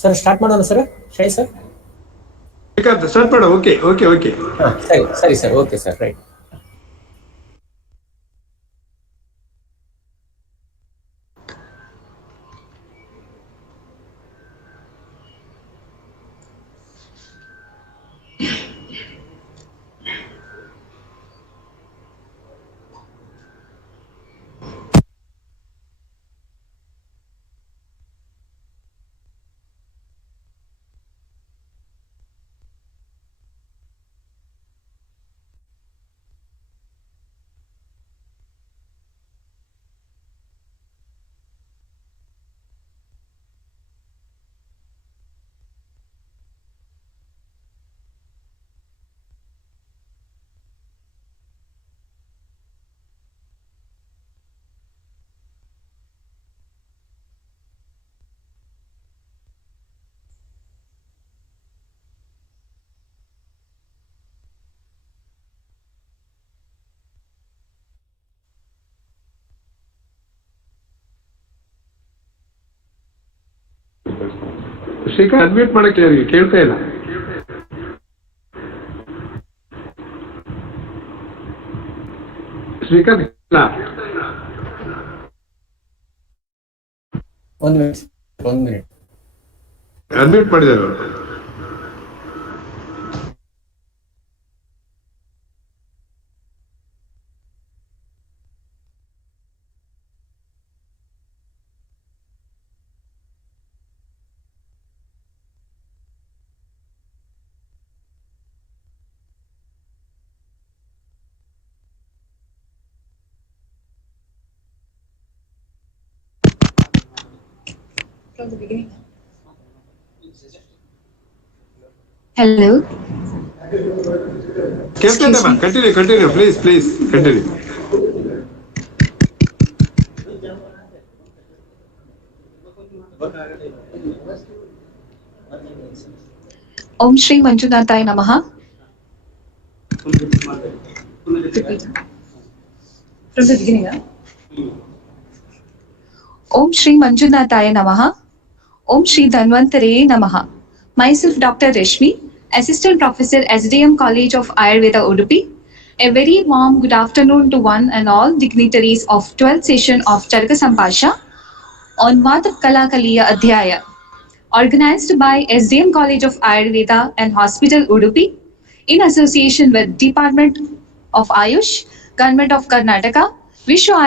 Sir start ಮಾಡೋಣ sir. ಶೈ sir start ಮಾಡ. Okay okay okay ಸರಿ ಸರಿ sir. Okay sir, right. Srikanth admit ಮಾಡಕ್ಕೆ ಕೇಳ್ತಾ ಇಲ್ಲ. ಶ್ರೀಕಾಂತ್ ಒಂದು ಮಿನಿಟ್ ಅಡ್ಮಿಟ್ ಮಾಡಿದ್ದಾರೆ. From the beginning. Hello. Continue, please, continue. Om Shri Manjunathaya Namaha. From the beginning, huh? Om Shri Manjunathaya Namaha. Om Shri Dhanvantare Namaha. Myself Dr. Rashmi, Assistant Professor, SDM College of Ayurveda, Udupi. A very warm good afternoon to one and all dignitaries of 12th session of Charaka Sambhasha on VATA KALAKALIYA ADHYAYA, organized by SDM College of Ayurveda and Hospital Udupi in association with Department of Ayush, Government of Karnataka, Vishwa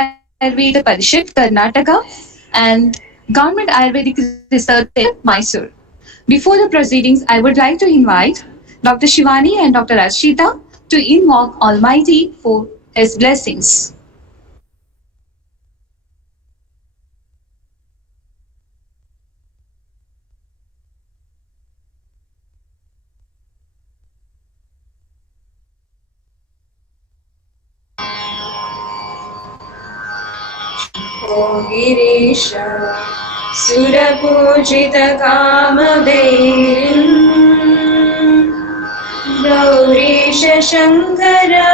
Ayurveda Parishad, Karnataka, and Government Ayurvedic Research in Mysore. Before the proceedings, I would like to invite Dr. Shivani and Dr. Ashita to invoke Almighty for His blessings. O Girisha Surapujita Kamabairim Gaurisha Shankara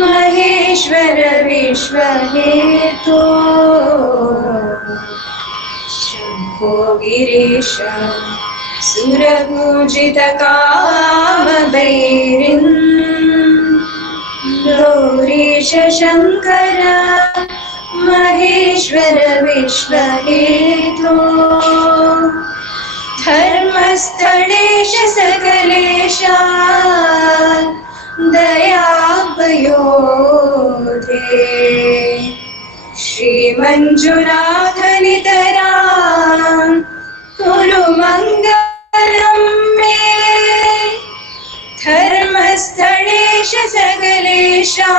Maheshwara Vishwahetu Shambho Girisha Surapujita Kamabairim Gaurisha Shankara Maheshwara Vishwahetu Dharmasthalesha Sakalesha Dayapayodhe Shri Manjunatha Nitaram Kuru Mangalam Me Dharmasthalesha Sakalesha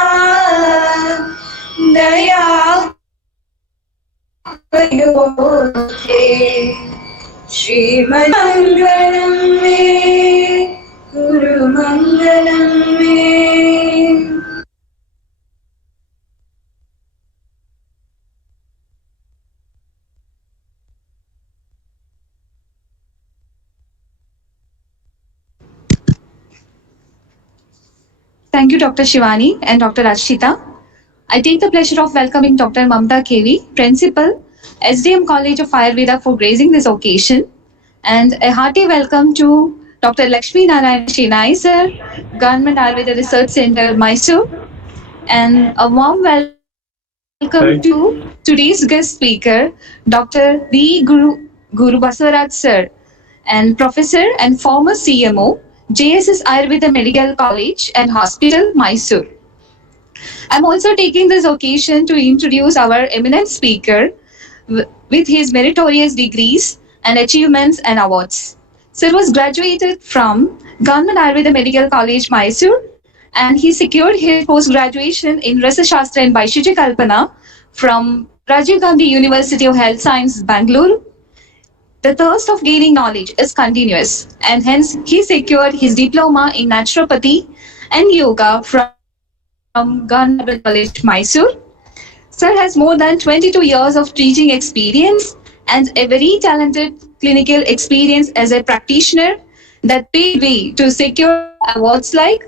Daya Shri Mangalam Me Guru Mangalam Me. Thank you, Dr. Shivani and Dr. Ashita. I take the pleasure of welcoming Dr. Mamta KV, Principal, SDM College of Ayurveda, for gracing this occasion. And a hearty welcome to Dr. Lakshmi Narayan Shinai, sir, Government Ayurveda Research Center, Mysore. And a warm welcome to today's guest speaker, Dr. V. Gurubasavaraj, sir, and Professor and former CMO, JSS Ayurveda Medical College and Hospital, Mysore. I'm also taking this occasion to introduce our eminent speaker with his meritorious degrees and achievements and awards. Sir was graduated from Government Ayurveda Medical College, Mysore, and he secured his post-graduation in Rasa Shastra and Vaisheshika Kalpana from Rajiv Gandhi University of Health Sciences, Bangalore. The thirst of gaining knowledge is continuous, and hence he secured his diploma in naturopathy and yoga from Government College, Mysore. Sir has more than 22 years of teaching experience and a very talented clinical experience as a practitioner that paved way to secure awards like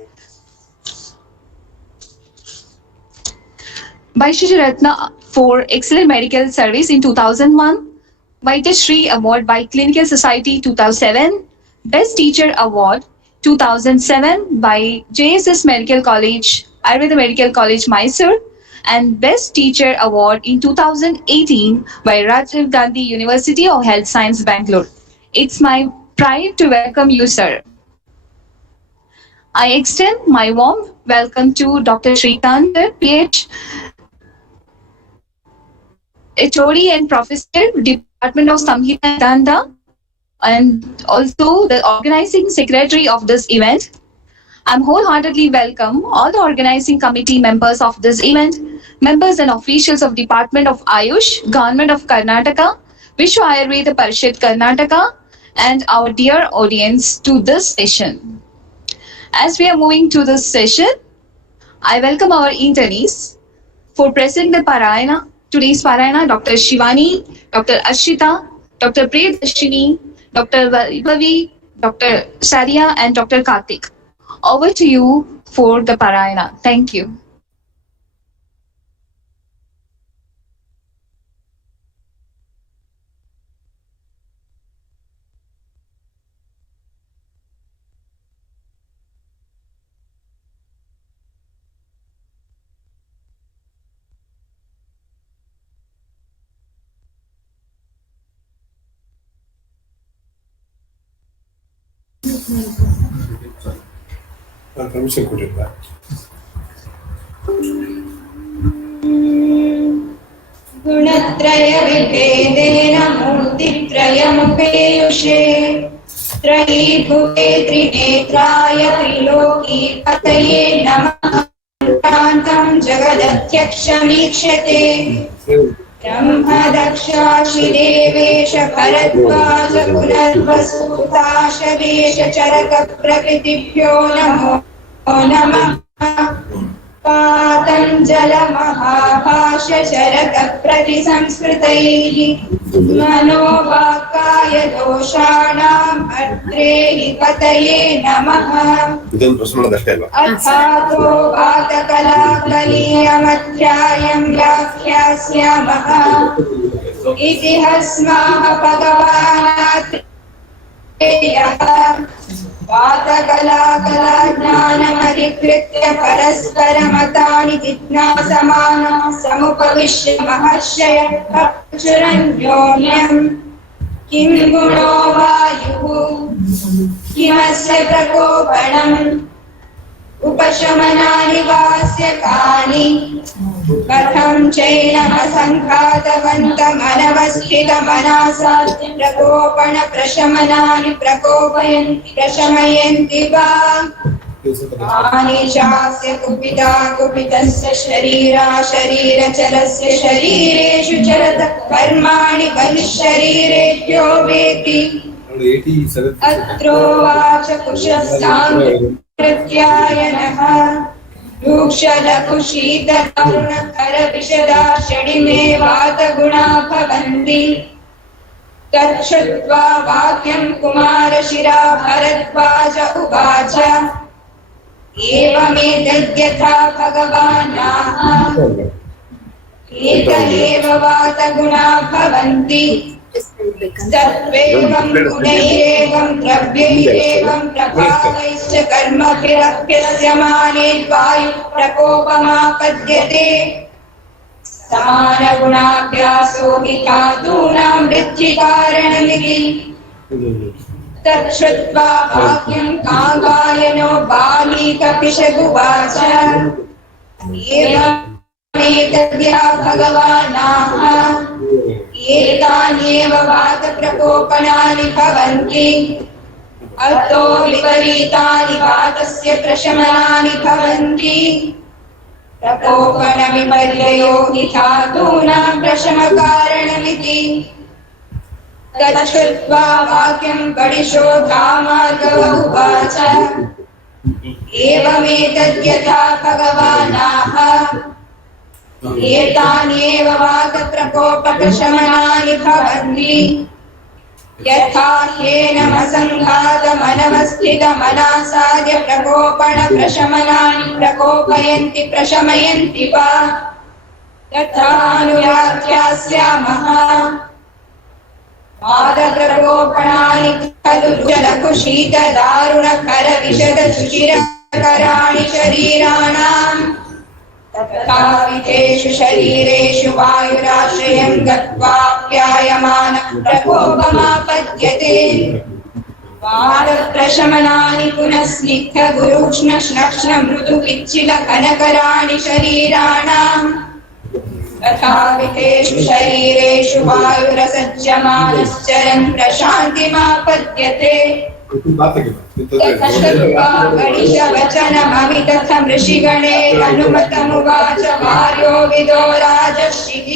Vaisheshika Ratna for Excellent Medical Service in 2001, VATA Shri Award by Clinical Society 2007, Best Teacher Award 2007 by JSS Medical College, Ayurveda Medical College, Mysore, and Best Teacher Award in 2018 by Rajiv Gandhi University of Health Science, Bangalore. It's my pride to welcome you, sir. I extend my warm welcome to Dr. Shrikant, PH, HOD and Professor, Department of Samhita and Danda, and also the organizing secretary of this event. I'm wholeheartedly welcome all the organizing committee members of this event, members and officials of Department of Ayush, Government of Karnataka, Vishwa Ayurveda Parishad Karnataka, and our dear audience to this session. As we are moving to this session, I welcome our internees for presenting the Parayana. Today's Parayana, Dr. Shivani, Dr. Ashita, Dr. Priyadarshini, Dr. Vaibhavi, Dr. Saria, and Dr. Karthik. Over to you for the Parayana. Thank you. Permission ಕೊಟ್ಟಿದ್ದ गुणत्रय विभेदेन मूर्तित्रयमुपेयुषे त्रयीभुवे त्रिनेत्राय त्रिलोकीपतये नमः कान्तं जगदध्यक्षमीक्षते ब्रह्मदक्षाशिदेवेश भरद्वाज पुनर्वसूताशवेश चरकप्रकृतिभ्यो नमो नमः पातञ्जलमहाभाष्य चरकप्रतिसंस्कृतैः मनोवाक्काय दोषाणाम् भद्रेः पतये नमः ಇದೊಂದು ಪ್ರಶ್ನೆ ಮಾಡೋದಷ್ಟೇ ಅಲ್ವಾ अथातो वातकलाकलीयमध्यायं व्याख्यास्यामः इति हस्माः भगवानात्रेयः वातकलाज्ञानमधिकृत्य परस्परमतानि जिज्ञासमाना समुपविश्य महर्षयः प्रचुरन्योन्यम् किं गुणो वायुः किमस्य प्रकोपणम् उपशमनानि वास्य कानि कथं चैनम सङ्घातवन्तमनवस्थितमनासा प्रकोपण प्रशमनानि प्रकोपयन्ति प्रशमयन्ति वा आनिशास्य कुपिता कुपितस्य शरीरा शरीरचरस्य शरीरेषु चरत कर्माणि बहिःशरीरेभ्यो वेति अत्रोवाच कुशस्ताङ्कृत्यायनः रूक्षलकुशीतकर्णकरविशदा षडिमे वातगुणा भवन्ति तच्छ्रुत्वा वाक्यं कुमारशिरा भरद्वाज उवाच एवमेतद्यथा भगवानाः एत एव वातगुणा भवन्ति सत्त्वेवं गुणैरेवं द्रव्यैरेवं प्रभावैश्च कर्मभिरभ्यस्यमाने वायुप्रकोपमापद्यते समानगुणाभ्यासो हि धातूनां वृद्धिकारणमिति तच्छ्रुत्वा वाक्यं कागायनो बालीकपिशगुवाच एवमेतद्या भगवानाः एतान्येव वातप्रकोपनानि भवन्ति अतो विपरीतानि वातस्य प्रशमनानि भवन्ति प्रकोपनविपर्ययो हि धातूनां प्रशमकारणमिति तच्छ्रुत्वा वाक्यं कडिशोधामार्गव उवाच एवमेतद्यथा भगवानाः एतान्येव वातप्रकोपप्रशमनानि भवन्ति यथा ह्येनमसङ्घातमनवस्थितमनासाद्य प्रकोपणप्रशमनानि प्रकोपयन्ति प्रशमयन्ति वा तथानुयाध्यास्यामः वातप्रकोपणानि खलु जलकुशीतदारुणकरविशदशुचिरकराणि शरीराणाम् तथाविधेषु शरीरेषु वायुराश्रयं गत्वाप्यायमान प्रकोपमापद्यते वातप्रशमनानि पुनः स्निग्धगुरुक्ष्णश्नक्ष्ण मृदुपिच्छिलकनकराणि शरीराणाम् तथाविधेषु शरीरेषु वायुरसज्जमानश्चरन् प्रशान्तिमापद्यते गणिशवचनममितथं ऋषिगणैरनुमतमुवाच वार्यो विदो राजर्षिः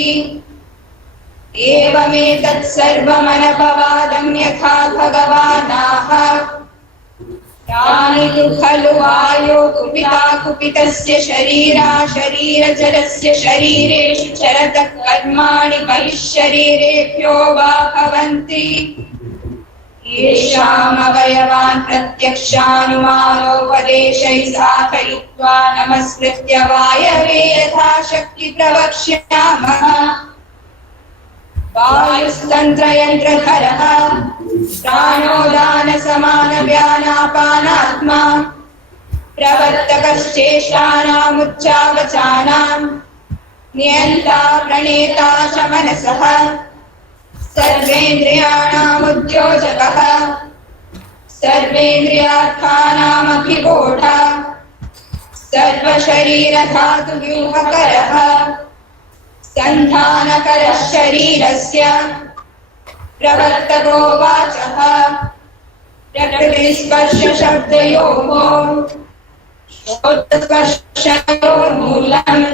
एवमेतत् सर्वमनपवादं यथा भगवानाः यानि तु खलु वायो कुपिता कुपितस्य शरीरा शरीरजलस्य शरीरेषु चरतः कर्माणि बहिःशरीरेभ्यो वा भवन्ति येषामवयवान् प्रत्यक्षानुमानोपदेशैः साधयित्वा नमस्कृत्य वायवे यथाशक्ति प्रवक्ष्यामः वायुस्तन्त्रयन्त्रधरः प्राणोदानसमानव्यानापानात्मा प्रवर्तकश्चेष्टानामुच्चावचानां नियन्ता प्रणेता च मनसः सर्वेन्द्रियाणामुद्योजकः सर्वेन्द्रियार्थानामभिबोधः सर्वशरीरधातुव्यूहकरः सन्धानकरः शरीरस्य प्रवर्तको वाचः प्रकृतिस्पर्शशब्दयोः श्रोत्रस्पर्शयोर्मूलम्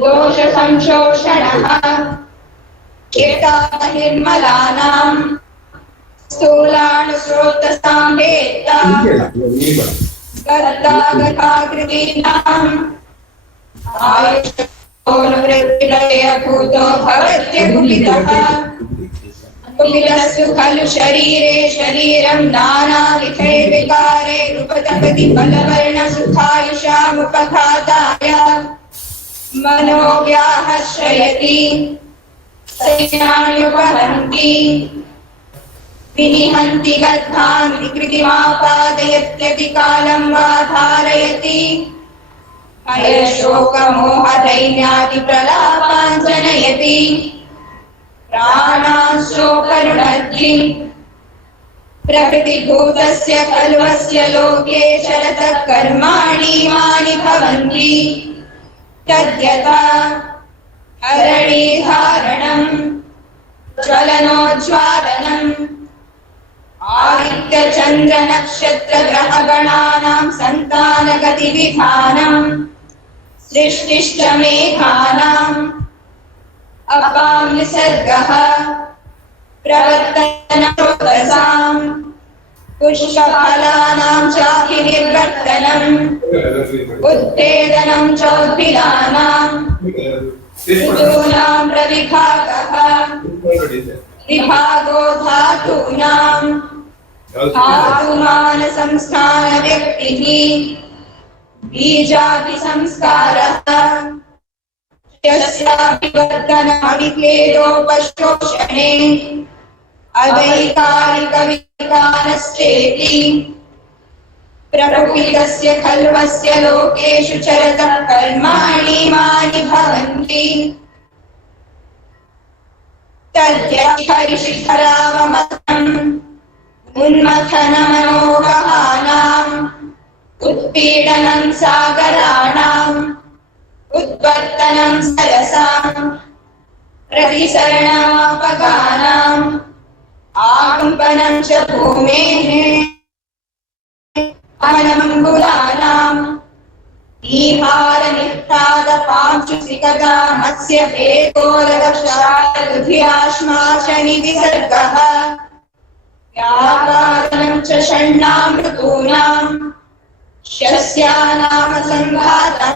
दोषसंशोषणः कीटाहिर्मलानां स्थूलानुस्रोतसाम्भेत्ता कर्तागताकृतीनाम् आयुष्योनुवृत्तिलयभूतो भवत्यकुपितः कुपितस्तु खलु शरीरे शरीरं नानाविधैर्विकारैरुपतपति फलवर्णसुखायुषामुपघाताय मनोव्याहश्रयति सैन्यान्युपहन्ति विनिहन्ति गर्भान् विकृतिमापादयत्यति कालं वा धारयति भयशोकमोहदैन्यादिप्रलापान् जनयति प्राणांशोकरुणद्धि प्रकृतिभूतस्य कल्वस्य लोके चरतः कर्माणि इमानि भवन्ति तद्यथा हरणीधारणम् ज्वलनोज्ज्वालनम् आदित्यचन्द्रनक्षत्रग्रहगणानां सन्तानगतिविधानम् सृष्टिश्च मेघानाम् अपां निसर्गः प्रवर्तनस्रोतसाम् पुष्पफलानां चाभिनिर्वर्तनम् उद्भेदनं चोद्भिलानां ऋतूनां प्रविभागः विभागो धातूनां धातुमानसंस्थानव्यक्तिः बीजाभिसंस्कारः यस्याभिवर्धनाभिक्लेदोपशोषणे अवैकारिकविकारश्चेति प्रकुपितस्य खल्वस्य लोकेषु चरतः कर्माणि मानि भवन्ति तद्यहरिशिखरावमतम् उन्मथनमनोगहानाम् उत्पीडनं सागराणाम् उत्वर्तनं सरसाम् प्रतिसरणापगानाम् आकम्पनं च भूमेः अमनमङ्गुलानाम् ईहारनिष्ठादपांशुसिकता मत्स्य भेदोरदक्षादुधियाश्माशनिविसर्गः व्यापादनं च षण्णां ऋतूनाम् शस्यानामसङ्घातः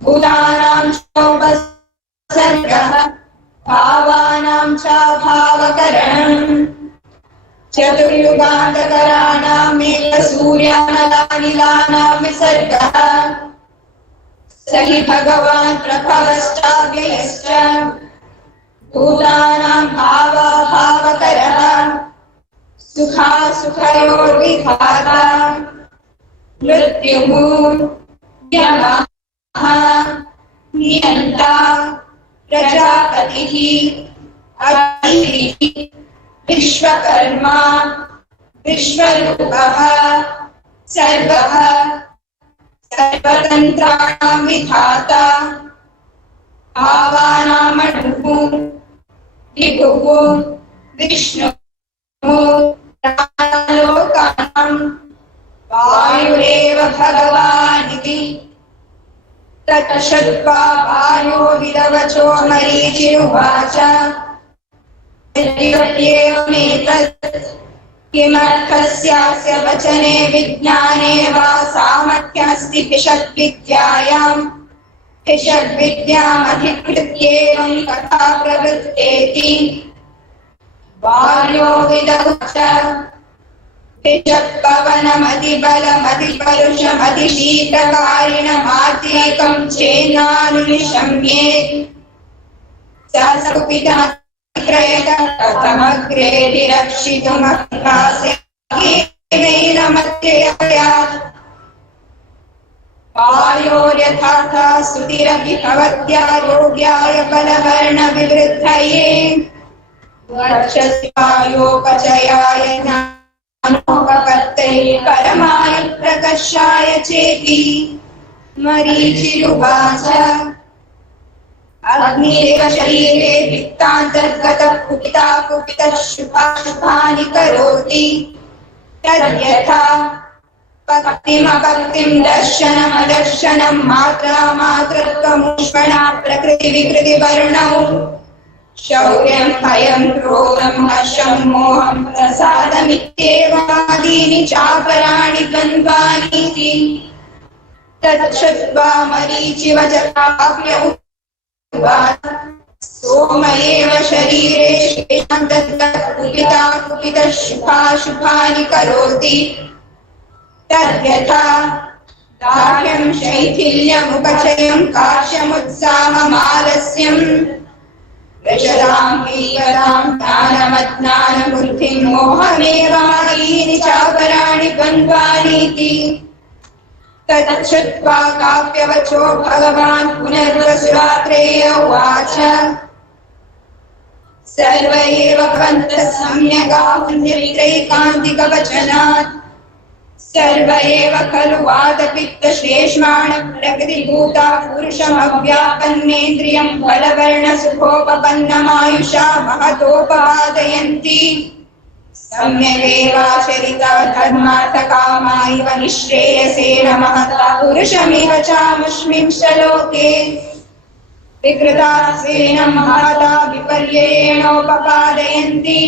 भूतानां चोपसर्गः भावानां चाभावकरणम् चतुर्युगान्तकराणाम् एकसूर्यानलानिलानां विसर्गः स हि भगवान् प्रभवश्चाव्ययश्च भूतानां भावाभावकरः सुखासुखयोर्विधाता मृत्युः यमः नियन्ता प्रजापतिः अदितिः विश्वकर्मा विश्वरूपः सर्वः सर्वतन्त्राणां विधाता भावानामणुः विभुः विष्णुः लोकानां वायुरेव भगवानिति तच्छ्रुत्वा वायो विदवचो मरीचिरुवाच एवमेतत् किमर्थस्यास्य वचने विज्ञाने वा सामर्थ्यमस्ति भिषद्विद्यायाम् भिषद्विद्यामधिकृत्येवं कथा प्रवृत्तेति वार्यो विदवच भिषत्पवनमतिबलमतिपरुषमतिशीतकारिणमार्तीकं चेन्नानुनिशम्येत् सहसकुपितः कथमग्रेदि रक्षितुमभ्यासेनमत्ययात् वायोर्यथाथा सुतिरपि भवत्या योग्याय बलवर्णविवृद्धये वर्चसि वायोपचयाय ज्ञानोपपत्तये परमाय प्रकर्षाय चेति मरीचिरुवाच अग्निरेव शरीरे वित्तान्तर्गतः कुपिता कुपितः शुभाशुभानि करोति तद्यथा भक्तिमभक्तिं दर्शनमदर्शनं मात्रा मातृत्वमुष्मणा प्रकृतिविकृतिवर्णौ शौर्यं भयं क्रोधं हर्षं मोहं प्रसादमित्येवादीनि चापराणि द्वन्द्वानीति तच्छ्रुत्वा मरीचिवचकाव्य सोमयेव शरीरे शेषं कुपिता कुपितः शुभाशुभानि करोति तद्यथा दार्ढ्यं शैथिल्यमुपचयं काश्यमुत्साहमालस्यं विशदां वीकरां ज्ञानमज्ञानबुद्धिं मोहमेवादीनि चापराणि द्वन्द्वानीति तच्छ्रुत्वा काव्यवचो भगवान् पुनर्वसुरात्रेय उवाच सर्व एव भवन्तः सम्यगाहुन्यत्रैकान्तिकवचनात् सर्व एव खलु वातपित्तश्लेष्माण प्रकृतिभूता पुरुषमव्यापन्नेन्द्रियं बलवर्णसुखोपपन्नमायुषा महतोपादयन्ति सम्यगेवाचरिता धर्मार्थकामा इव निःश्रेयसेन महता पुरुषमिव चामुष्मिंश्च लोके विकृतास्तेन महता विपर्ययेणोपपादयन्ति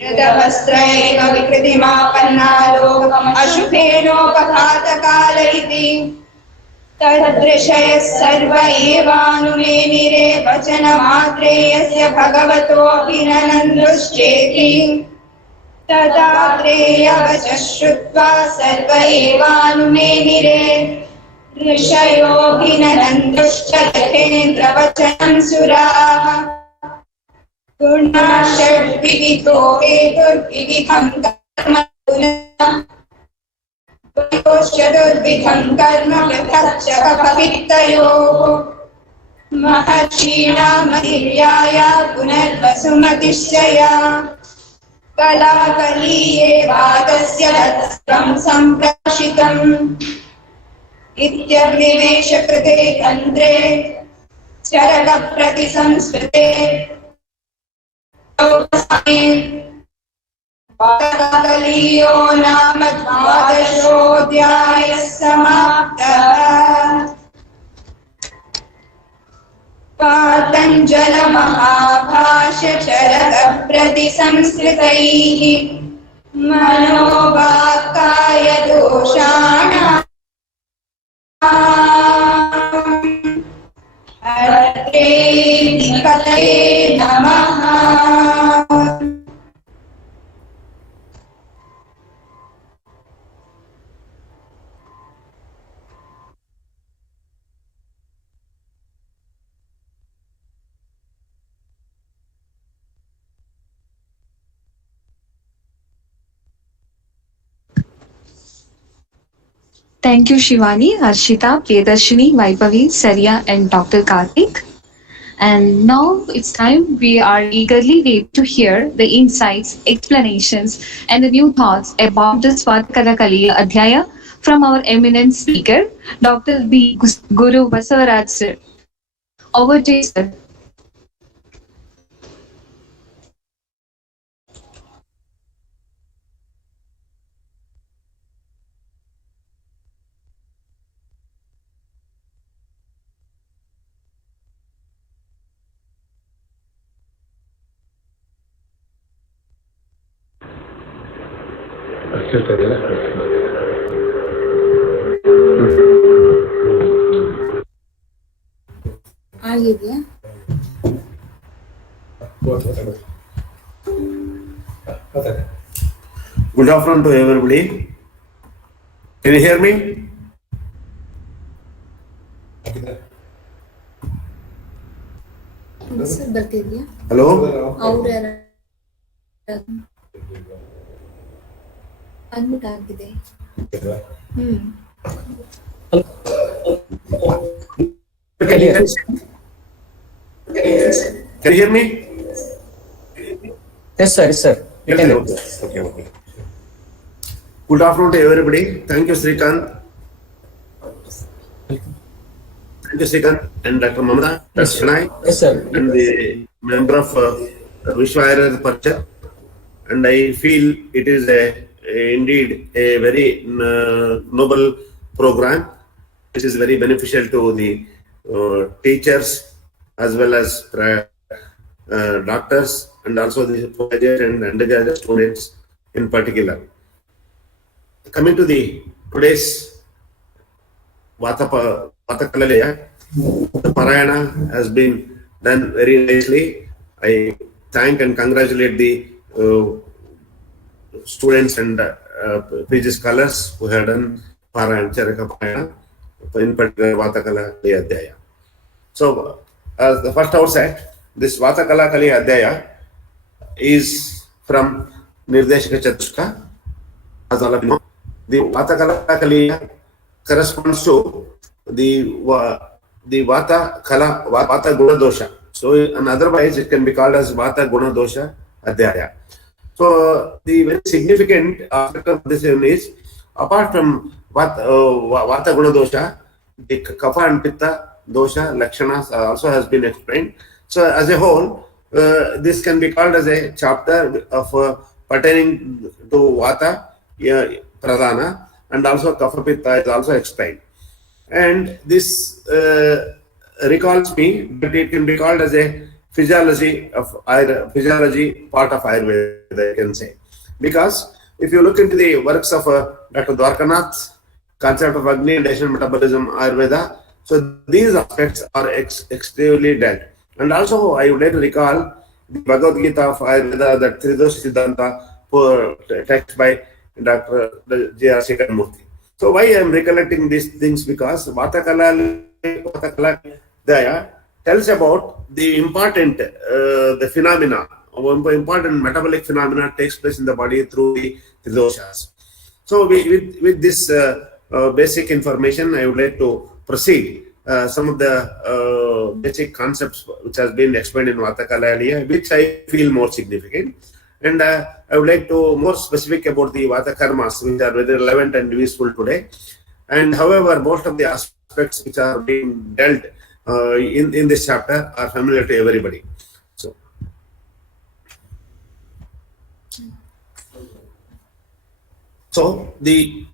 धृतवस्त्र एव विकृतिमापन्ना लोकम् अशुभेनोपघातकाल इति तदृशयः सर्व एवानुमेनिरे वचनमात्रे यस्य भगवतोऽभिनन्दुश्चेति तदा त्रेयवचः श्रुत्वा सर्व एवानुमेनिरे ऋषयो भिनन्दुश्च यथेन्द्रवचनं सुराः गुणाषड्विविधो वेदुर्विविधं कर्म चतुर्विधं कर्म पृथक् च कफपित्तयोः महर्षीणामधिर्याय पुनर्वसुमतिश्चया कलाकलीये वातस्य तत्सं सम्प्रकाशितम् इत्यग्निवेशकृते तन्त्रे चरकप्रतिसंस्कृते कलाकलीयो नाम द्वादशोऽध्यायः समाप्तः। पातञ्जलमहाभाष्यचरकप्रतिसंस्कृतैः मनोवाक्कायदोषाणाम् हरे निकटे नमः। Thank you, Shivani, Harshita, Priyadarshini, Vaibhavi, Sarya, and Dr. Karthik. And now it's time we are eagerly waiting to hear the insights, explanations, and the new thoughts about this VATA KALAKALIYA ADHYAYA from our eminent speaker, Dr. B. Gurubasavaraj sir. Over to you, sir. ಆಗಿದೆಯಾ? Good afternoon to everybody. Can you hear me? Message ಬರ್ತಿದ್ಯಾ? Hello? ಅವ್ರು ಯಾರು admit ಆಗಿದೆ. Can you hear me? Yes, sir. Yes, sir. You can hear. Okay. Good afternoon to everybody. Thank you, Srikanth. Thank you, Srikanth and Dr. Mamata, Dr. Shanai, Yes, sir. and the member of Vishwa Ayurveda Parichat. And I feel it is indeed a very noble program. This is very beneficial to the teachers as well as doctors and also the postgraduate and undergraduate students in particular. Coming to the today's VATA KALAKALIYA, the Parayana has been done very nicely. I thank and congratulate the students and PG scholars who have done Parayana, Charaka Parayana, in particular VATA KALAKALIYA ADHYAYA. So, as the first outset, this VATA KALAKALIYA ADHYAYA is from Nirdeshaka Chatushka. As all of you know, the VATA KALAKALIYA corresponds to the Vata Guna Dosha. So, and otherwise it can be called as Vata Guna Dosha Adhyaya. So, the very significant aspect of this is, apart from Vata Guna Dosha, the Kapha and Pitta Dosha Lakshanas also has been explained. So, as a whole, this can be called as a chapter of pertaining to Vata Pradhana, and also Kapha Pitta is also explained. And this recalls me that it can be called as a physiology part of Ayurveda, I can say. Because if you look into the works of Dr. Dwarkanath, concept of Agni, digestion, metabolism, Ayurveda, so these aspects are extremely dead. And also I would like to recall the Bhagavad Gita of Ayurveda, that Tridosha Siddhanta text by Dr. J.R. Murthy. So why I am recollecting these things? Because Vata Kalaliyaya tells about the important the phenomena, important metabolic phenomena takes place in the body through the doshas. So with this basic information, I would like to proceed some of the basic concepts which has been explained in Vata Kalaliyaya, which I feel more significant. And I would like to more specific about the Vata karmas, which are very relevant and useful today. And however, most of the aspects which are being dealt in this chapter are familiar to everybody. So the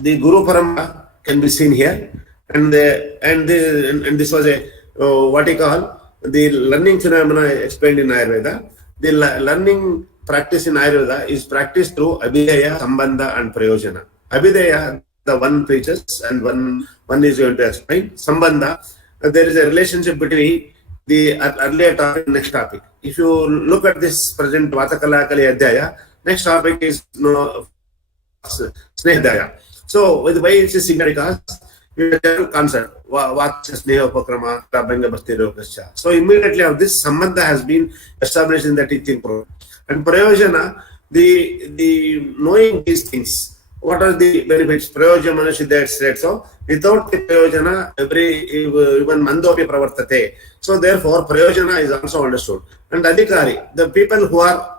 Guru Parambara can be seen here, and this was a what you call the learning phenomena explained in Ayurveda. The learning practice in Ayurveda is practiced through Abhidhaya, Sambandha, and Prayojana. Abhidhaya, the one preaches, and one is going to explain. Sambandha, there is a relationship between the earlier topic and next topic. If you look at this present Vata Kalakaliya Adhyaya, next topic is Snehadhyaya. So, with the way it is significant, you have a concept. Sneha Upakrama, Prabhanga Bhakti Rokascha. So, immediately of this, Sambandha has been established in the teaching program. And Prayojana, the knowing these things. What are the benefits? Prayojana Manashidya said so. Without the Prayojana, even Mandopi Pravartate. So, therefore, Prayojana is also understood. And Adhikari, the people who are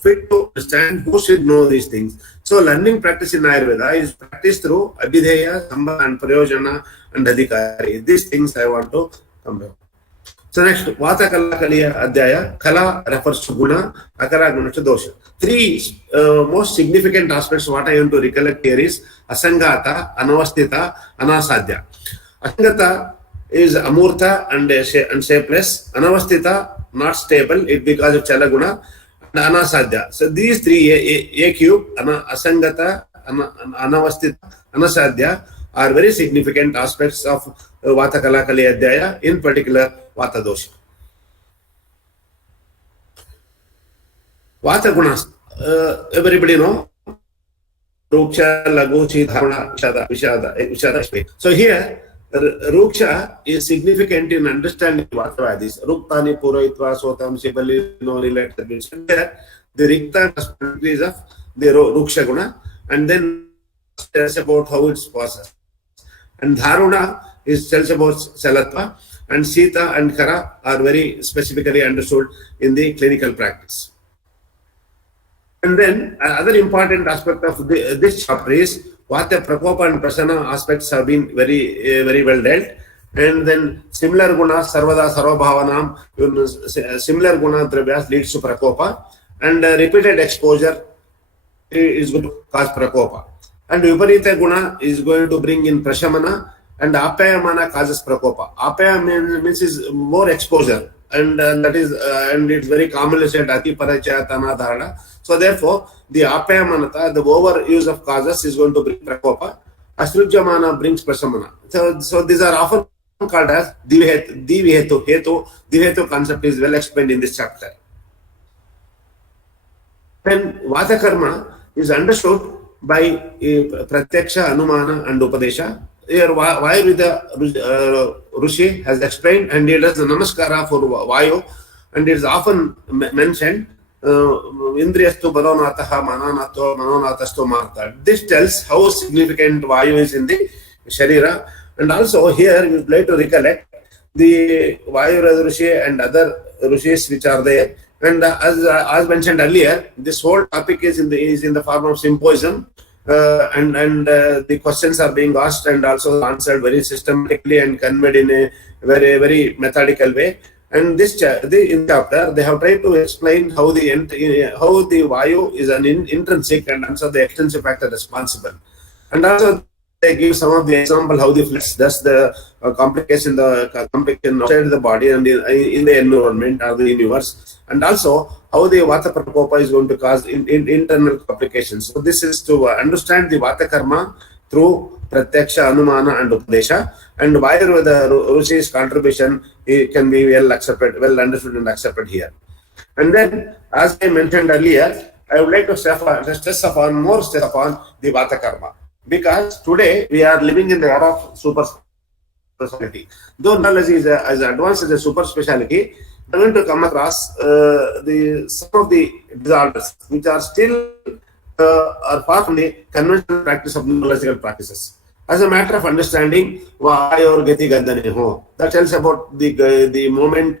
fit to understand, who should know these things. So, learning practice in Ayurveda is practiced through Abhidheya, Sambandha, and Prayojana and Adhikari. These things I want to come back. So, next, Vata Kalakaliya Adhyaya. Kala refers to Guna, Akara Guna to Dosha. Three most significant aspects what I want to recollect here is Asangata, Anavastita, Anasadhya. Asangata is Amurtha and shapeless. Anavastita, not stable, it because of Chalaguna. And Anasadhya. So these three, A cube, Asangata, Anavastita, Anasadhya, are very significant aspects of Vata Kalakaliya Adhyaya, in particular Vata Dosha. Vata Gunas, everybody know Ruksha, Laguchi, Dharuna, Vishada. So here, Ruksha is significant in understanding Vatavadis. Ruktani, Puraitva, Sotam, Shibali, no related. Here, the Rikta is of the Ruksha Guna, and then tells about how it's processed. And Dharuna tells about Salatva, and Sita and Kara are very specifically understood in the clinical practice. And then another important aspect of this chapter is Vata Prakopa and Prasanna aspects have been very well dealt. And then similar guna, Sarvada Sarvabhavanam, similar guna dravyas leads to Prakopa, and repeated exposure is going to cause Prakopa. And Viparita guna is going to bring in Prashamana, and Apayamana causes Prakopa. Apaya means is more exposure, and that is and it's very commonly said Ati Parachaya Tana Dharana. So therefore, the Apayamanata, the overuse of causes, is going to bring Prakopa. Asrujamana brings Prasamana. So these are often called as Divihetu. Divihetu concept is well explained in this chapter. Then Vata Karma is understood by Pratyaksha, Anumana and Upadesha. Here Vayurveda Rishi has explained, and he does the Namaskara for Vayu, and it is often mentioned Indriyastu Manonataha Manonatastu Martha. This tells how significant Vayu is in the Sharira. And also here we would like to recollect the Vayurveda Rishi and other Rishis which are there. And as mentioned earlier, this whole topic is in the form of symposium, and the questions are being asked and also answered very systematically and conveyed in a very methodical way. And this in chapter they have tried to explain how the Vayu is an intrinsic and also the extensive factor responsible, and also they give some of the example how the flesh does the complication outside the body and in the environment or the universe, and also how the Vata Prakopa is going to cause internal complications. So this is to understand the Vata Karma through Pratyaksha, Anumana and Upadesha, and Vayurveda Rishi's contribution can be well understood and accepted here. And then, as I mentioned earlier, I would like to stress upon the Vata karma, because today we are living in the era of super specialty. Though knowledge is as advanced as a super specialty, we are going to come across some of the disorders which are still are far from the conventional practice of neurological practices. As a matter of understanding, that tells about the moment,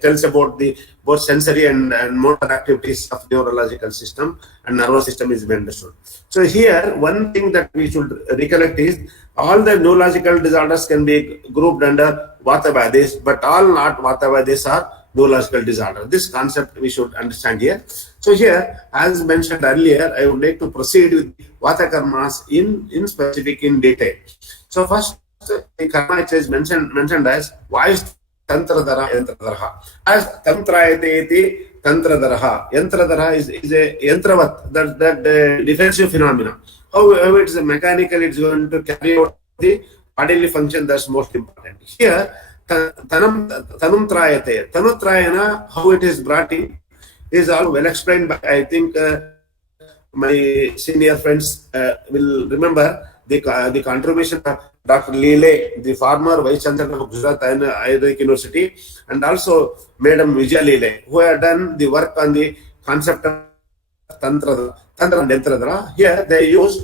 tells about the both sensory and motor activities of neurological system and nervous system is understood. So here, one thing that we should recollect is all the neurological disorders can be grouped under Vata Vadis, but all not Vata Vadis are neurological disorder. This concept we should understand here. So here, as mentioned earlier, I would like to proceed with Vata karmas in specific in detail. So first, the karma is mentioned as Vayus Tantradara Yantradara. As Tantrayate Tantradara. Yantradara is a yantravat, that defensive phenomena. How it is mechanical, it's going to carry out the bodily function, that's most important. Here, Tanum Trayate. Tanutrayana, how it is brought in, is all well explained by, I think, my senior friends will remember the contribution of Dr. Lele, the former Vice Chancellor of Gujarat Ayurvedic University, and also Madam Vijay Lele, who had done the work on the concept of Tantra and Yantradara. Here they use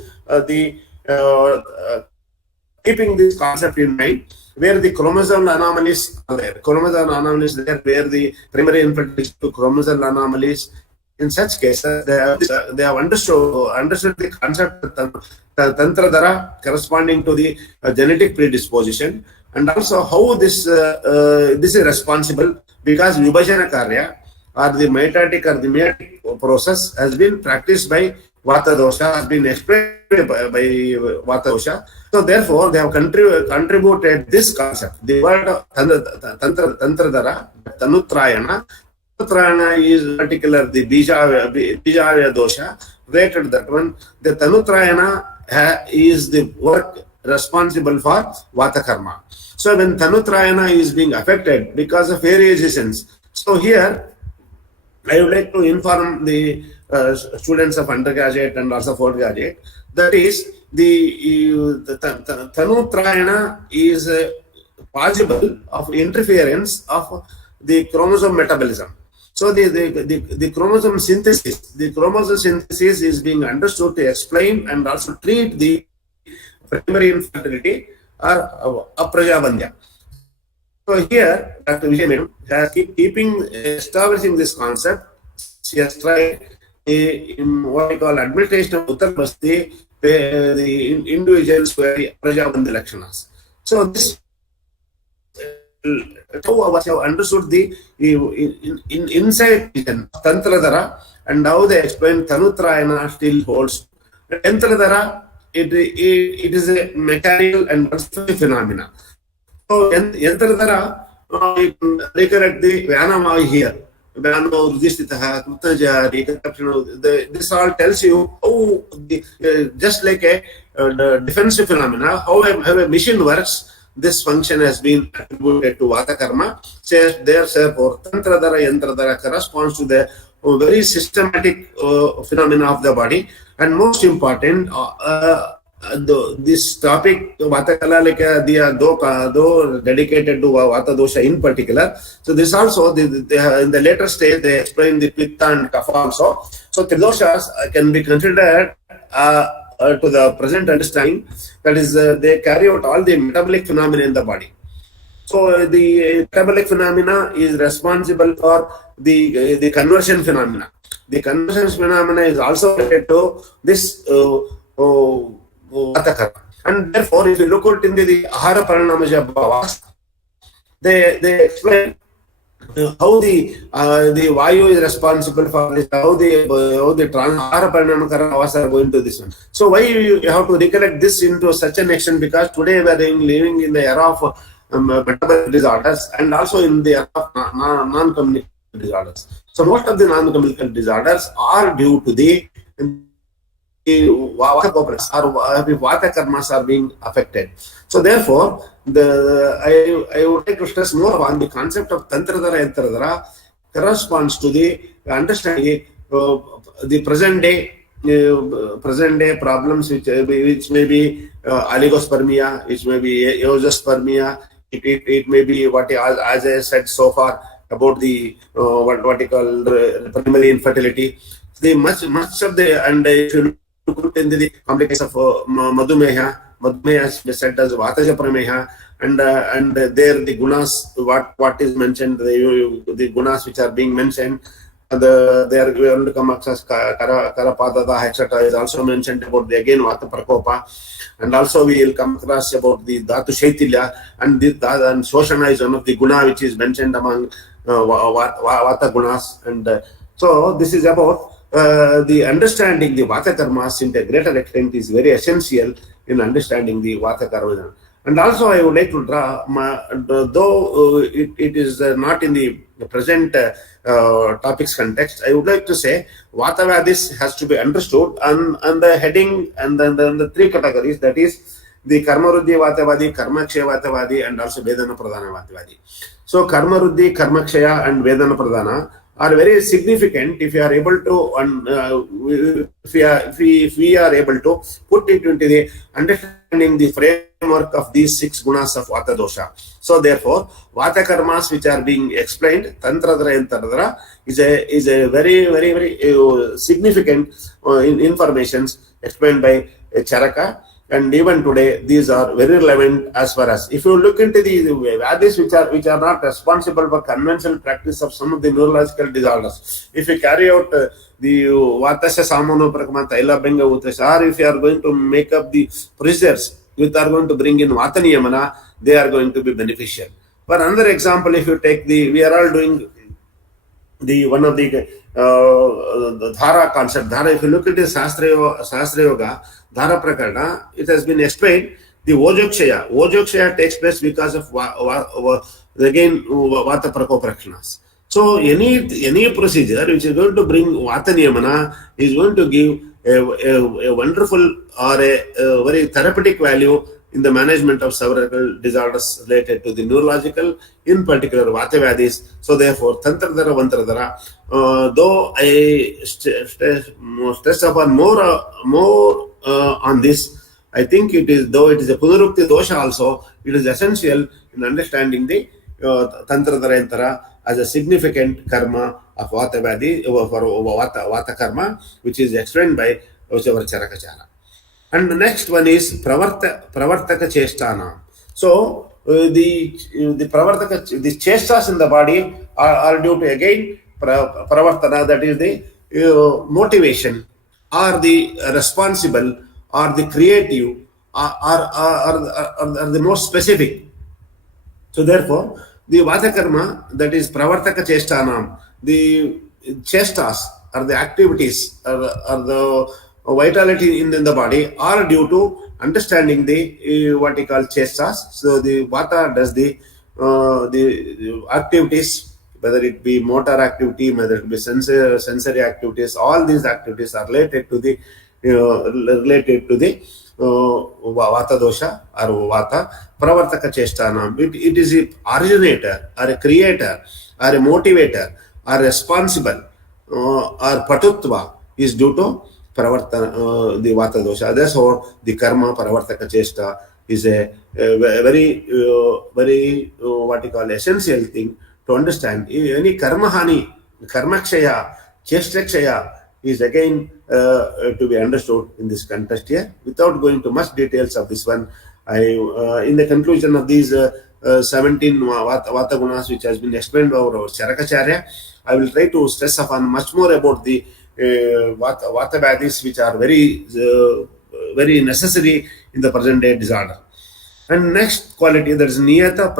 keeping this concept in mind, where the chromosomal anomalies are there. Chromosomal anomalies there, where the primary infertility to chromosomal anomalies. In such cases, they have understood the concept of Tantradara corresponding to the genetic predisposition, and also how this is responsible, because Vibhajana Karya or the mitotic or the meiotic process has been practiced by Vata dosha, has been explained by Vata dosha. So therefore, they have contributed this concept. The word Tantradara, Tanutrayana. Tanutrayana is particular the Bijavya dosha, related that one. The Tanutrayana is the work responsible for Vata karma. So when Tanutrayana is being affected because of variations, so here I would like to inform the students of undergraduate and also postgraduate, that is the Tanutrayana is possible of interference of the chromosome metabolism. So the chromosome synthesis is being understood to explain and also treat the primary infertility or aprajabandhya. So here, Dr. Vijay has establishing this concept. She has tried what we call administration of Uttar Basti, the individuals who are aprajabandhya lakshanas. So this how have understood the inside Tantradara, and how they explain Tanutrayana still holds. Yantradara, it is a mechanical and phenomena. So Yantradara, you can recollect the Vyanama here. Vyano, Rudhistitaha, Krutnajari, this all tells you how, just like a defensive phenomena, how a machine works. This function has been attributed to Vata karma. Therefore, Tantradara Yantradara corresponds to the very systematic phenomena of the body. And most important, this topic, Vata Kalalika, they are though dedicated to Vata dosha in particular. So this also, in the later stage, they explain the Pitta and Kapha also. So Tridoshas can be considered to the present understanding, that is, they carry out all the metabolic phenomena in the body. So the metabolic phenomena is responsible for the conversion phenomena. The conversion phenomena is also related to this Vata karma. And therefore, if you look at into the Ahara Paranamaja Bhavas, they explain how the Vayu is responsible for this, how the Ahara Paranamakarana Bhavas are going to this one. So why you have to recollect this into such an extent? Because today we are living in the era of metabolic disorders and also in the era of non-communicable disorders. So most of the non-communicable disorders are due to the Vata karmas are being affected. So therefore, I would like to stress more on the concept of Tantradara Yantradara corresponds to the understanding the present day problems which may be oligospermia, which may be eospermia. It may be what, as I said so far, about the what you call primary infertility. The much of the, and if you look into the complications of madhumeha is said as vataja prameha, and there the gunas, what is mentioned, the gunas which are being mentioned, they are going to come across Karapadada, etc. is also mentioned about the again Vata Prakopa, and also we will come across about the Dhatu Shaitilya, and Shoshana is one of the guna which is mentioned among Vata gunas, and so this is about the understanding the Vata karmas in a greater extent is very essential in understanding the Vata karma. And also I would like to draw, though it is not in the present topics context, I would like to say Vatavadis has to be understood on the heading and then the three categories, that is the Karmaruddhi Vatavadi, Karmakshaya Vatavadi, and also Vedana Pradhana Vatavadi. So Karmaruddhi, Karmakshaya and Vedana Pradhana are very significant if you are able to, if we are able to put it into the understanding the framework of these 6 gunas of Vata dosha. So therefore, Vata karmas which are being explained, Tantradra and Tardra, is a very significant informations explained by Charaka. And even today, these are very relevant as far as, if you look into the Vadis which are not responsible for conventional practice of some of the neurological disorders. If you carry out the Vatasya Samano Prakma Taila Benga Utas, or if you are going to make up the procedures which are going to bring in Vata Niyamana, they are going to be beneficial. For another example, if you take we are all doing one of the Dhara concept. Dhara, if you look at the Shastra Yoga, Dhara Prakarana, it has been explained. The Vojokshaya takes place because of again Vata Prakoprakshanas. So any procedure which is going to bring Vata Niyamana is going to give a wonderful or a very therapeutic value in the management of several disorders related to the neurological, in particular Vatavadis. So therefore, Tantradhara, Vantradhara, though I stress upon more on this, I think it is, though it is a Punarukti dosha also, it is essential in understanding the Tantradhara and Tara as a significant karma of Vatavadi, Vata karma, which is explained by Charakachara. And the next one is Pravartaka Cheshtana. So the Pravartaka, the Chestas in the body are due to again Pravartana, that is the motivation, or the responsible, or the creative, are the most specific. So therefore, the Vata karma, that is Pravartaka Cheshtanam, the Chestas are the activities, are the vitality in the body, are due to understanding the what we call chestas. So the Vata does the activities, whether it be motor activity, whether it be sensory activities. All these activities are related to the Vata dosha or Vata. Pravartaka Cheshtanam. It is an originator or a creator or a motivator or responsible or patutva is due to Pravartana, the Vata dosha. Therefore, the karma Pravartaka Cheshta is a very what you call essential thing to understand. Any karma hani, karmakshaya, chestakshaya is again to be understood in this context here. Without going to much details of this one, in the conclusion of these 17 Vata gunas which has been explained by our Charakacharya, I will try to stress upon much more about the Vata Vadis, which are very necessary in the present day disorder. And next quality, that is Niyanta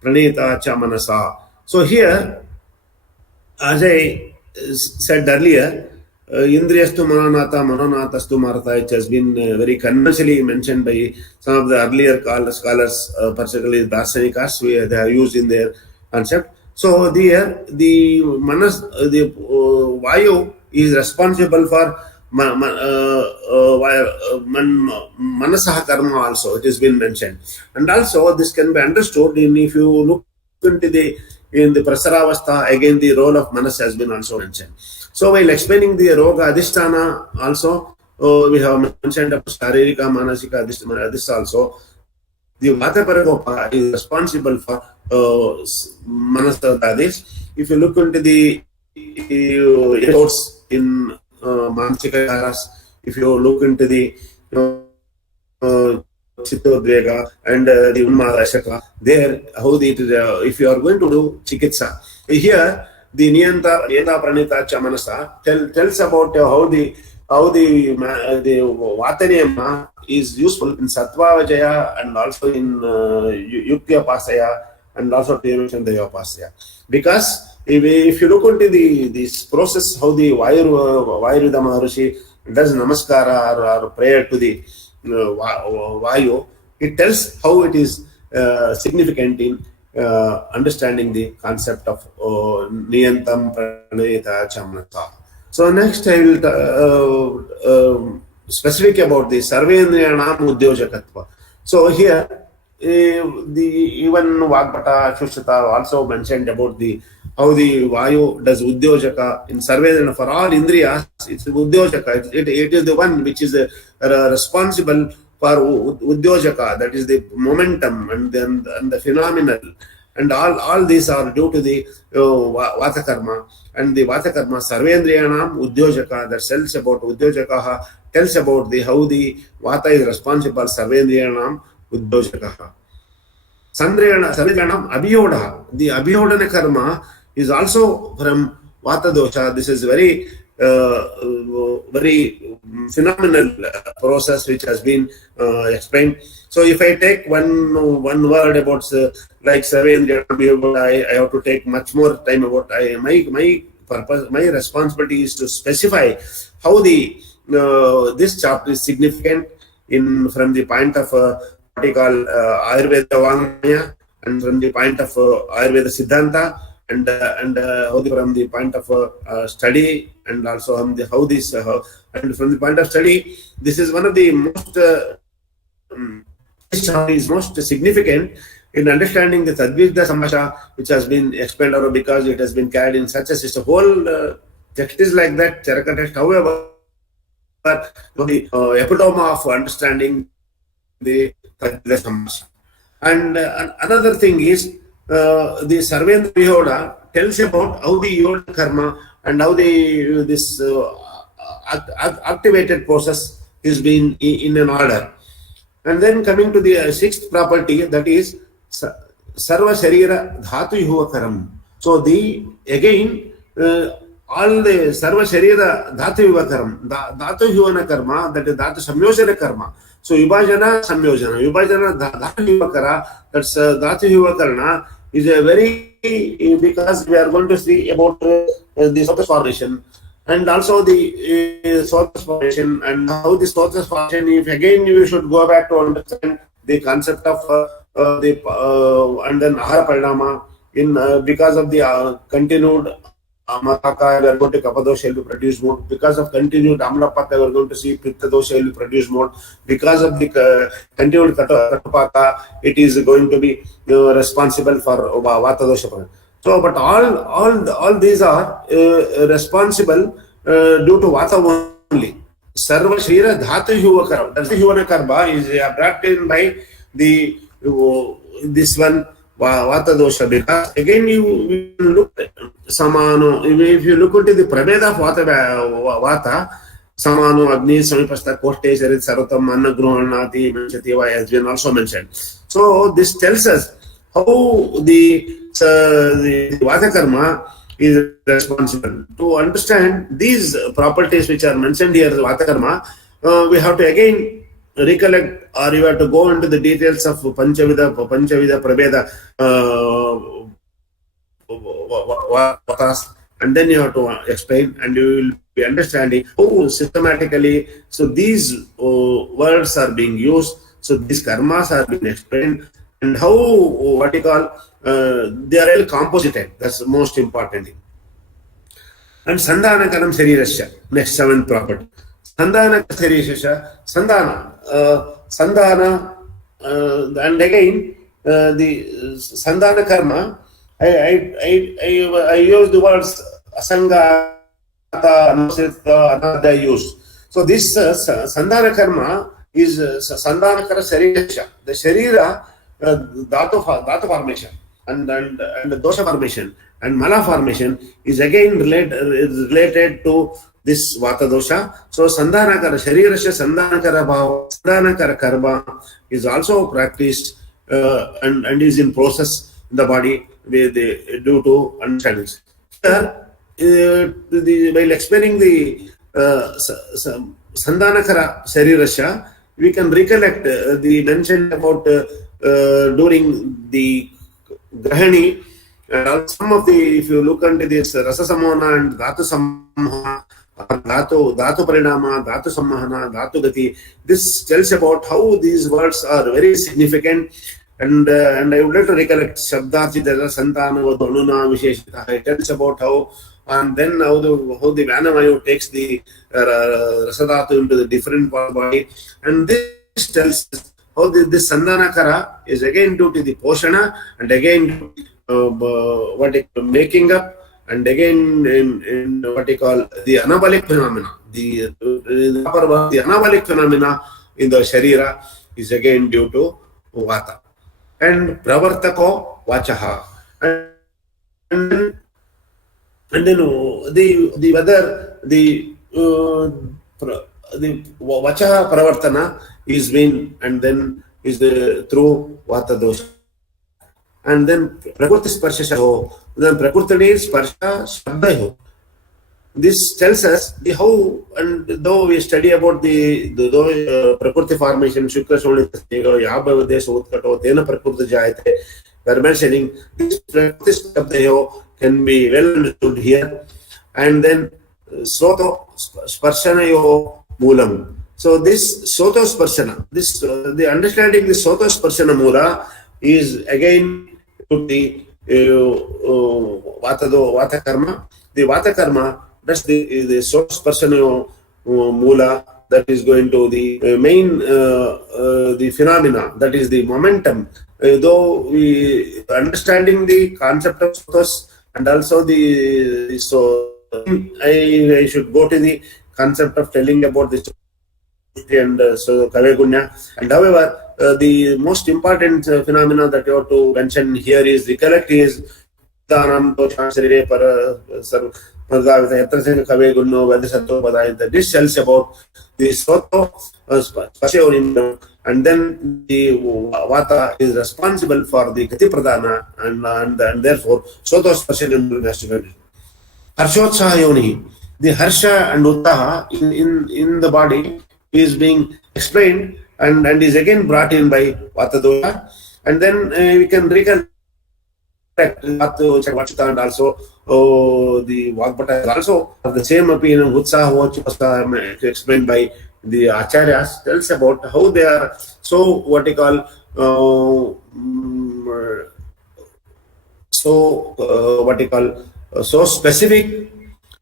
Pranita Cha Manasa. So here, as I said earlier, Indriyastu Manonatastu Martha, it has been very conventionally mentioned by some of the earlier scholars, particularly Darsanikas, they have used in their concept. So the Vayu is responsible for Manasaha karma also, it has been mentioned. And also this can be understood if you look into in the Prasaravastha, again the role of Manas has been also mentioned. So while explaining the Roga Adhisthana also, we have mentioned Sharirika, Manasika, this also. The Vata Paragopa is responsible for Manasadadis. If you look into the reports in Manasika Yaras, if you look into the Chittodvega and the Unmada Shaka, there, how if you are going to do Chikitsa, here the Niyanta Pranita Chamanasa tells about how the Vataniyama is useful in Sattva Vajaya and also in Yuktya Pasaya and also Deva Pasaya. Because if you look into this process, how the Vayurveda Maharishi does Namaskara or prayer to the Vayu, it tells how it is significant in understanding the concept of Niyantam Pranayita Chamanasa. So next I will specific about the Sarvendriyanam Udyojakatva. So here even Vagbhata, Shushata also mentioned about how the Vayu does Udyojaka in Sarvendriyana for all Indriyas. It's Udyojaka. It is the one which is responsible for Udyojaka, that is the momentum and the phenomenal. And all these are due to the Vata Karma. And the Vata Karma, Sarvendriyanam Udyojaka, that tells about Udyojaka, tells about how the Vata is responsible, Sarvendriyanam Udyojaka. Sarvendriyanam Abhiyoda, the Abhiyodana Karma is also from Vata Dosha. This is very phenomenal process which has been explained. So if I take one word about like Sarvendriyanam, I have to take much more time about my purpose. My responsibility is to specify how this chapter is significant from the point of what we call Ayurveda Vangmaya, and from the point of Ayurveda Siddhanta, and from the point of study, and also and from the point of study, this is one of the most most significant in understanding the Tadvida Sambhasha, which has been explained over, because it has been carried in such a system. Whole text is like that, Charaka text. However, the epitome of understanding the Tadvida Sambhasha. And another thing is the Sarvendra Vihoda tells about how the Yoga Karma and how this activated process is being in an order. And then coming to the sixth property, that is Sarva Sharira Dhatu Yuvakaram. So again all the Sarva Sharira Dhatu Yuvakaram, Dhatu Yuvana Karma, that is Dhatu Samyojana Karma. So Vibhajana Samyojana, Vibhajana Dhatu Yuvakara, that's Dhatu Yuvakarana is a very, because we are going to see about the source formation and also the source formation, and how the source formation, if again you should go back to understand the concept of and then Ahara Parinama, because of the continued Amataka, we are going to Kapadosha will be produced more. Because of continued Amlapaka, we are going to see Pitta Dosha will be produced more. Because of the continued Katapaka, it is going to be responsible for Vata Dosha. So, but all these are responsible due to Vata only. Sarva Shira Dhatu Yuvakaram. That's the Yuvana Karma is brought in by this one Vata Dosha. Because again, you look at Samano, if you look into the Prabheda of Vata, Samano, Agni, Samipasta, Kote, Sarit, Saratam, Annagruhanati, Manchativa has been also mentioned. So this tells us how the Vata Karma is responsible. To understand these properties which are mentioned here, Vata Karma, we have to again recollect, or you have to go into the details of Panchavida, Prabheda, Vatas, and then you have to explain, and you will be understanding how systematically, so these words are being used, so these karmas are being explained, and how, what you call, they are all composited. That's the most important thing. And Sandhana Karam Sarirasya, next seventh property. Sandhana Sarirasya, Sandhana, and again, the Sandhana Karma I use the words asanga, another used. So this sandhana karma is sandhana kara sharirasya. The sharira dhatu formation and dosha formation and mala formation is again related to this vata dosha. So sandhana kara sharirasya sandhana kara bhava sandhana kara karma is also practiced and is in process in the body due to understandings. Here, while explaining the Sandhanakara Sharirasya, we can recollect the mention about during the Grahani, some of the, if you look into this Rasa Samona and Dhatu Sammohana, Dhatu Parinama, Dhatu Sammahana, Dhatu Gati, this tells about how these words are very significant. And I would like to recollect Shabdarthi Santana Vanuna Visheshita. It tells about how, and then how the Vanavayu takes the Rasadhatu into the different part of the body. And this tells how this Sandhanakara is again due to the Poshana and again making up and again in what you call the anabolic phenomena. The anabolic phenomena in the Sharira is again due to Vata. And pravartako vachaha, and then the whether the vachaha pravartana is been and then is the through vata dosha, and then prakriti sparsha ho, then prakriti sparsha shabda ho. This tells us the how, and though we study about the Prakriti formation, Shukra Shonita, Yabha Desha Utkato, Tena Prakriti Jayate, we are mentioning this Prakriti Shabdayo can be well understood here. And then Soto Sparshanayo Moolam. So this Soto Sparshana, this the understanding the Soto Sparshana Mula is again to the Vata Karma. The Vata Karma, that's the source persona mula that is going to the main the phenomena, that is the momentum. Though we understanding the concept of sotos and also so I should go to the concept of telling about the and so Kavagunya. And however, the most important phenomena that you have to mention here is recollect is this tells about the Soto and then the Vata is responsible for the Gati Pradhana and therefore Soto Spasha has to be Harshotsaha Yoni. The Harsha and Uttaha in the body is being explained and is again brought in by Vata Dosha, and then we can recollect and also the Vagbhata is also of the same opinion. Utsaha explained by the Acharyas tells about how they are so what you call so specific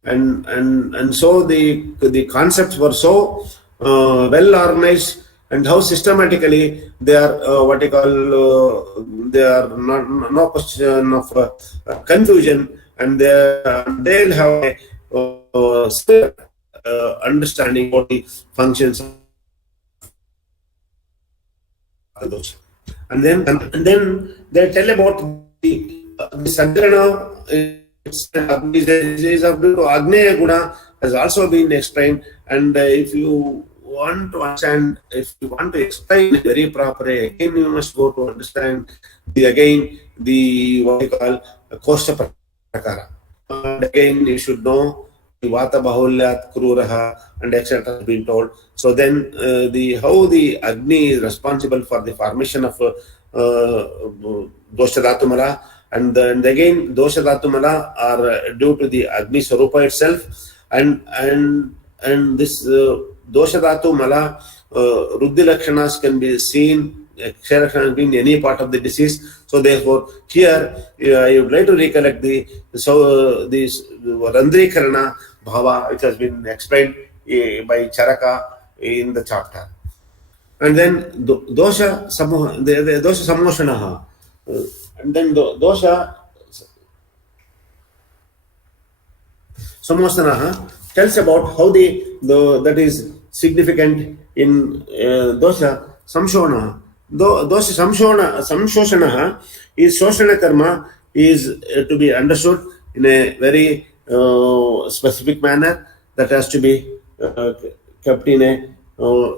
and so the concepts were so well organized, and how systematically they are what you call they are no question of confusion, and they'll have a understanding of the functions of those. And then they tell about the Sangrana is up to Agneya Guna has also been explained, and if you want to understand, if you want to explain it very properly, again you must go to understand the what we call Kosha Prakara. And again you should know the Vata Bahulyat Kruraha and etc. has been told. So then how the Agni is responsible for the formation of Dosha Dhatumala, and again Dosha Dhatumala are due to the Agni Sarupa itself, and this Dosha Dhatu Mala Ruddhi Lakshanas can be seen, Ksha Lakshanas being any part of the disease. So therefore here I would like to recollect this Randrikarana Bhava, which has been explained by Charaka in the chapter. And then Dosha Samoshanaha, and then Dosha Samoshana tells about how that is significant in dosha samshona. Dosha samshoshana is shoshana karma is to be understood in a very specific manner that has to be kept in a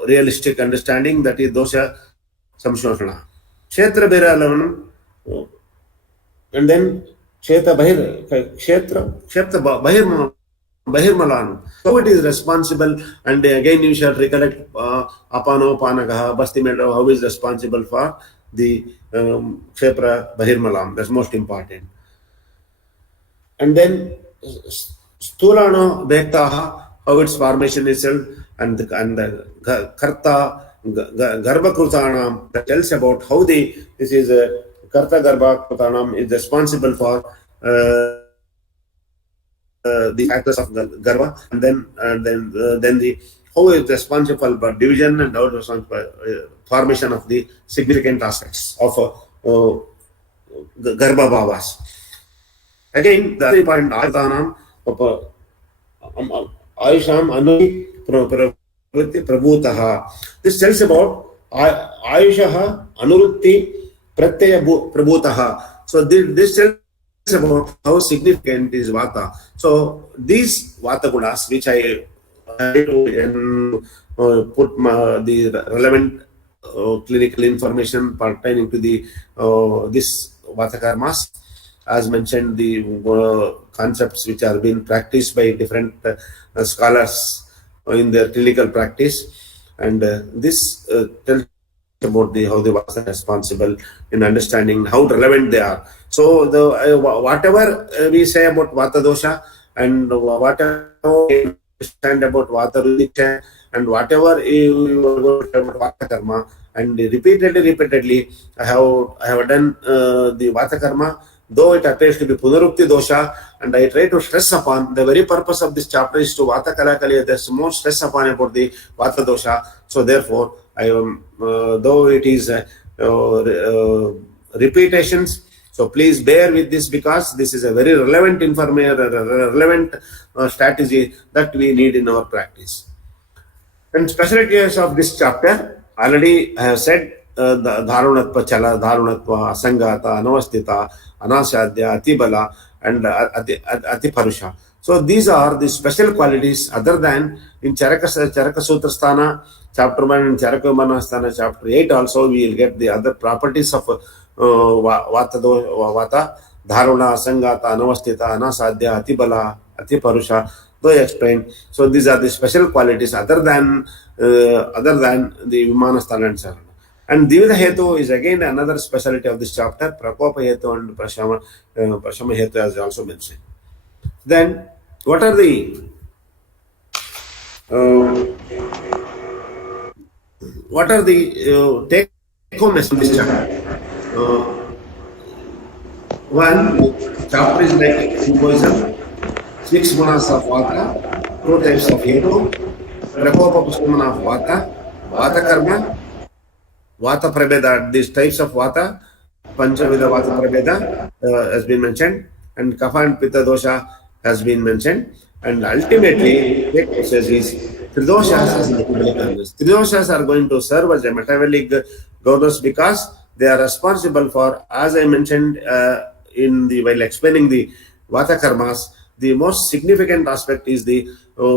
realistic understanding, that is dosha samshoshana. Kshetra bhiraalavanam, and then Kshetra Bahirmalan. So it is responsible, and again you shall recollect Apano Panagaha Bastimeta, how is responsible for the Kshetra Bahirmalam. That's most important. And then Stulano Bhektaha, how its formation itself, and the Karta Garbha Krutanam, that tells about how this is Karta Garbha Krutanam is responsible for the factors of Garbha, and then the how is responsible for division and how is responsible for formation of the significant aspects of Garbha Bhavas. Again, the other point, Ayutanam, Ayusham Anu Prabhutaha. This tells about Ayushaha Anurutti Pratyaya Prabhutaha. So this tells about how significant is Vata. So these Vata Gunas, which I put the relevant clinical information pertaining to the this Vata Karmas, as mentioned, the concepts which are being practiced by different scholars in their clinical practice, and this tells about how the Vata is responsible in understanding how relevant they are. So the whatever we say about Vata dosha, and whatever we understand about Vata Rudiksha, and whatever about Vata karma, and repeatedly I have done the Vata karma, though it appears to be Punarukti dosha, and I try to stress upon the very purpose of this chapter is to Vata Kalakaliya. There's more stress upon about the Vata dosha. So therefore, I am though it is repetitions, so please bear with this, because this is a very relevant relevant strategy that we need in our practice. And specialties of this chapter, already I have said, the Dharunatva Chala, Dharunatva, Asangata, Anavastita, Anasadya, Atibala, and Atiparusha. So these are the special qualities other than in Charaka Sutrasthana, chapter 1, and Charaka Manasthana, chapter 8 also we will get the other properties of Vata, Dharuna, Asangata, Anavastita, Anasadya, Atibala, Atiparusha, though explained. So these are the special qualities other than the Vimanasthana and Charana. And Divida Hetu is again another specialty of this chapter. Prakopa Hetu and Prashama Hetu as also mentioned. Then, what are the take-home messages from this chapter? One, chapter is like symbolism, 6 gunas of Vata, 2 types of Hetu, Prakopa Pustamana of Vata, Vata Karma, Vata Prabheda, these types of Vata, Panchavida Vata Prabheda has been mentioned, and Kapha and Pitta Dosha has been mentioned, and ultimately, the process is Tridoshas as metabolic governors. Tridoshas are going to serve as a metabolic governors because they are responsible for, as I mentioned while explaining the Vata Karmas, the most significant aspect is the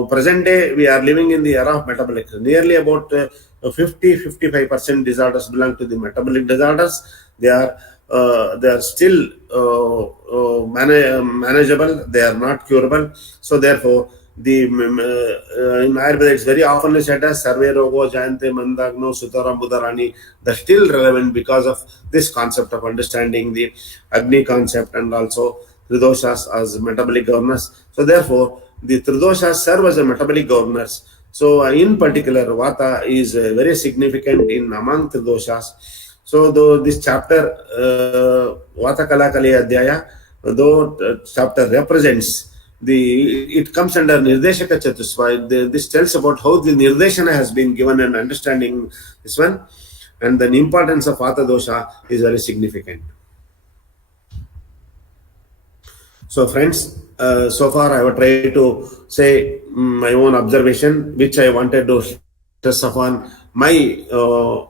present day we are living in the era of metabolic. Nearly about 50-55% disorders belong to the metabolic disorders. They are still manageable. They are not curable. So therefore, in Ayurveda, it's very often said as Sarve Rogo Jayante Mandagno Sutaram Budarani. They're still relevant because of this concept of understanding the Agni concept and also Tridoshas as metabolic governors. So therefore, the Tridoshas serve as a metabolic governors. So in particular, Vata is very significant in among Tridoshas. So though this chapter, Vata Kalakaliya Adhyaya, though chapter represents it comes under Nirdeshaka Chatusva. This tells about how the Nirdeshana has been given and understanding this one, and the importance of Vata dosha is very significant. So friends, so far I have tried to say my own observation, which I wanted to stress upon my what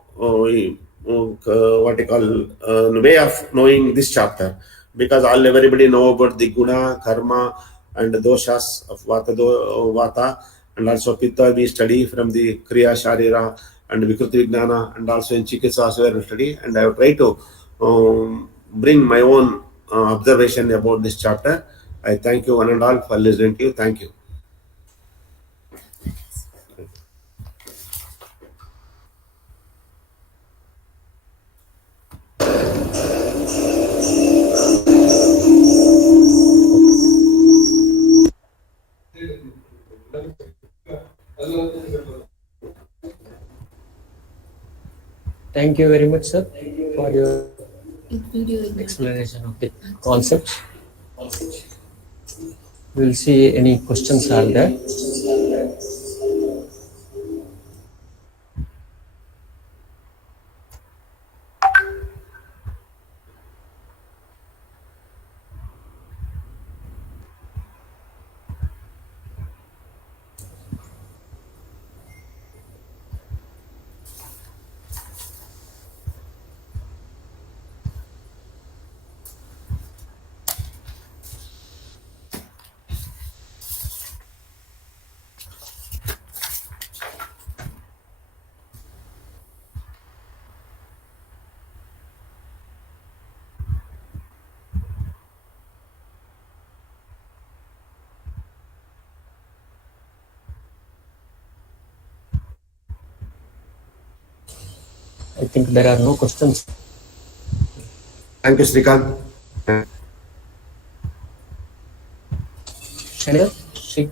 you call way of knowing this chapter, because everybody know about the guna, karma, and the doshas of vata, and also pitta we study from the kriya sharira and vikruti vijnana, and also in chikitsa as well we study, and I have tried to bring my own observation about this chapter. I thank you one and all for listening to you. Thank you. Thank you very much, sir, for your video explanation of the concepts. We'll see any questions are there. I think there are no questions. Thank you, Srikant. Shanil? Shane.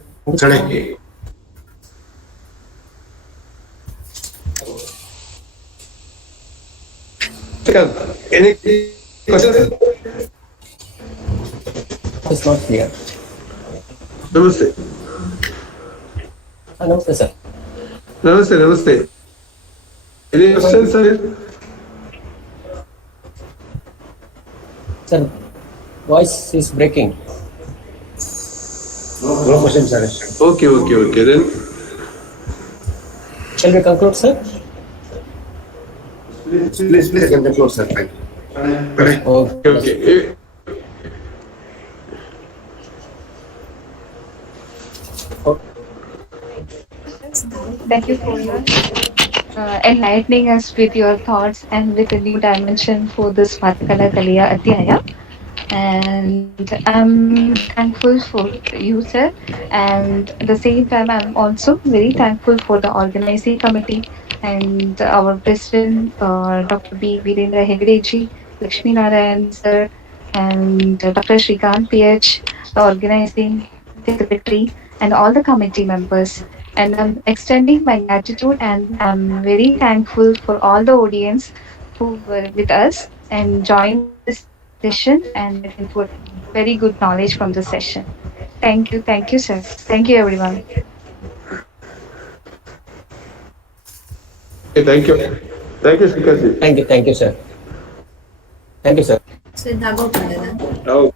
Any questions? It's not clear. Namaste. Namaste, sir. Namaste, namaste. Any questions, sir? Sir, voice is breaking. No questions, sir. Okay. Then, Shall we conclude, sir? Please, can conclude, sir. Thank you. Correct. okay. Thank you for your enlightening us with your thoughts and with a new dimension for this VATA Adhyaya. And I'm thankful for you, sir. And at the same time, I'm also very thankful for the organizing committee and our president, Dr. B. Virendra Hegdeji, Lakshmi Narayan, sir, and Dr. Srikant PH, the organizing secretary, and all the committee members. And I'm extending my gratitude, and I'm very thankful for all the audience who were with us and joined this session and input very good knowledge from the session. Thank you, sir. Thank you, everyone. Okay, thank you, Srikant. Thank you, sir. Thank you, sir. So, Dago Pandana. Oh.